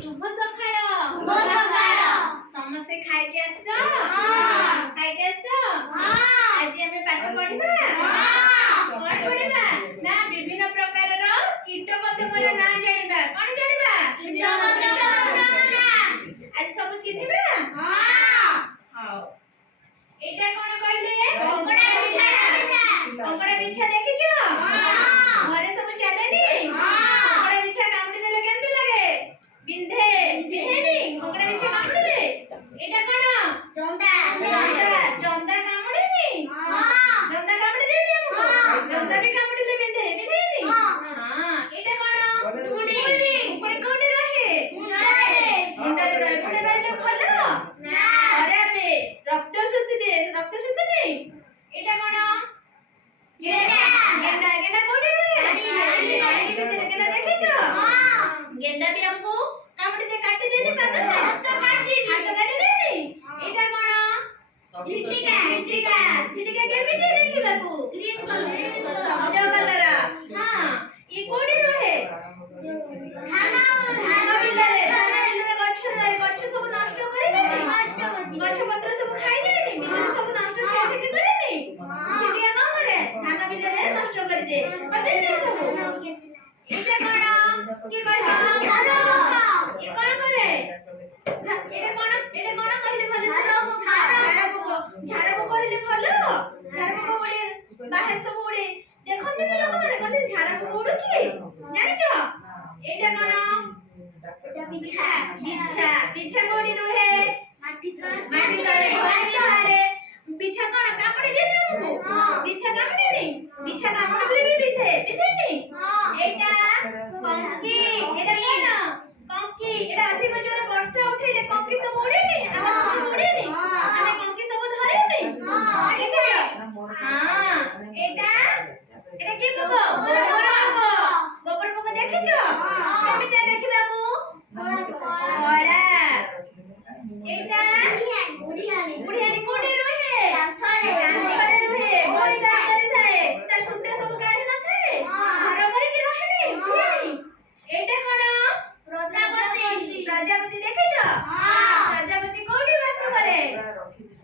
शुभ सकाळ समस्ते खाइके आसो खाइके आसो आज हमें पाठ पढ़िबा कोन पढ़िबा ना विभिन्न प्रकार रो कीट पतंगर ना जानिबा कोन जानिबा कीट पतंगर आज सब चिन्हिबा हां एटा कोन कहले कंकड़ा बिछा देखिछो घरे सब चलेनी कंकड़ा बिछा कामुडी देले केंती लागे बिंधे बिंधेनी कंकड़ा बिछा कामुडीले एटा कोन जंदा कामुडीनी जंदा कामुडी देनी हमको जंदा भी कामुडीले बिंधे बिंधेनी हां एटा कोन मुंडी कोडी रहे मुंडा रहे भलो ना खराब रक्त शोषी नहीं एटा कोन गेंडा कोडी रहे नाली भीतर गेंडा देखिछो गेंडा भी हमको कामुडी दे काटी देनी हाथ काटी देनी एटा कोन झिटिका केमिति देखिबाकू ग्रीन कलर सबज कलर हां ई कोडी रहे धान बिलरे गछ सब नष्ट करि देनी गछ पत्र सब खाइ जायनी बिलरे सब नष्ट केमिति करेनी झिटिका न करे धान बिलरे नष्ट करि दे कते दे सब एटा कोन की कहला ई कोन करे एटा कोन कहले भले झाड़ा पको कहले भलो झाड़ा पको उड़े बाहर सब उड़े देखंती लोक माने कहते झाड़ा पको उड़ुची जानिछो एटा कोन एटा बिछा कोडी रहे माटी तले घरे बिछा कोन कामुडी दे हमको बिछा कामुडी नहीं बिछा कामुडी भी बिंधेनी एटा कंकी एटा कोन कंकी एटा अधिक जोरे वर्षा उठेले कंकी सब उड़ेनी आमा सब उड़ेनी आमे कंकी सब धरेनी देखिछो हां एटा के पको गोबर पको देखिछो केमिति देखिबाकू बड़ा एटा बुढ़ियानी कोडी रहे कांथरे रहे बोली दागरी थाए ता सुते सब काढी न थाए घर भरी के रहेनी बुढ़ियानी एटा कोन प्रजापति देखिछो प्रजापति कोडी वास करे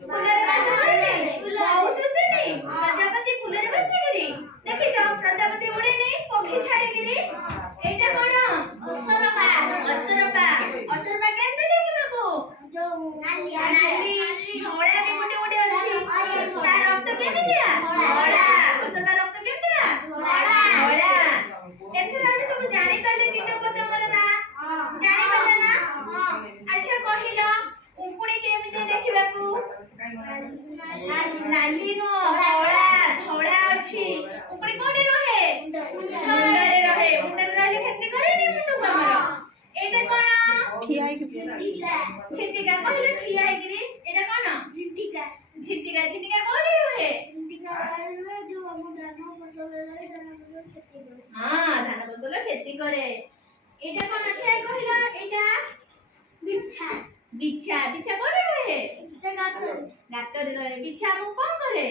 फुलरे वास करे बहु सुसेनी प्रजापति फुलरे वास करी देखिछो प्रजापति उड़ेनी पक्षी छाडी गिरी एटा कोन असरपा केंते देखिबाकू नाली धोळा भी मोटे अछि तार रक्त केमितिया धोळा असरपा रक्त केमितिया धोळा एथरा हम सब जानि पाले कीट पतंगर ना जानि पाले ना अच्छा कहिलो उंकुणी केमिति देखिबाकू नाली नो धोळा अछि उंकुणी कोडी रहे मुंडरे रहे खेती करेनी मुंडू हमर एटा कोन ठिया छिटिका कहले ठिया गिरी एटा कोन झिटिका कोडी रहे जो हम धान फसल खेती करे एटा कोन ठिया कहिला एटा बिछा कोडी रहे गातर रहे बिछा हम कोन करे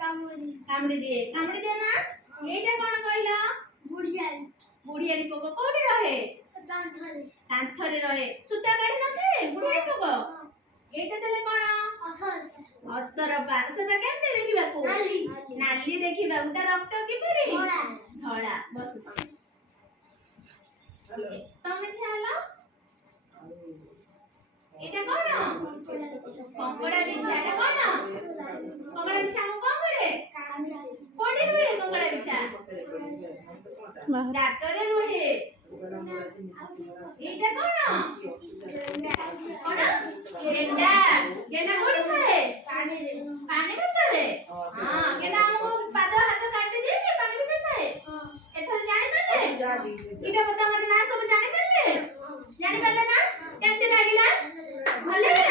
कामुडी दे ना एटा कोन कहिला बुढ़ियानी पको कोडी रहे कांथरे रहे सुता काढी न थाए बुढ़ियानी पको एटा तले कोन असरपा केंते देखिबाकू नाली देखिबाकू ता रक्त की परी धोळा बस तमे ठालो एटा कोन कंकड़ा बिछा एटा कोन कंकड़ा बिछा हम कोन करे कोडी रहे कंकड़ा बिछा डाक्टर रहे एटा कोन गेंडा कोडी थाए पानी भीतर हां गेंडा हमको पाद हाथ काटी दे पानी भीतर थाए एथर जानि पाले कीट पतंगर ना सब जानि पाले ना केंते लागिला भले ना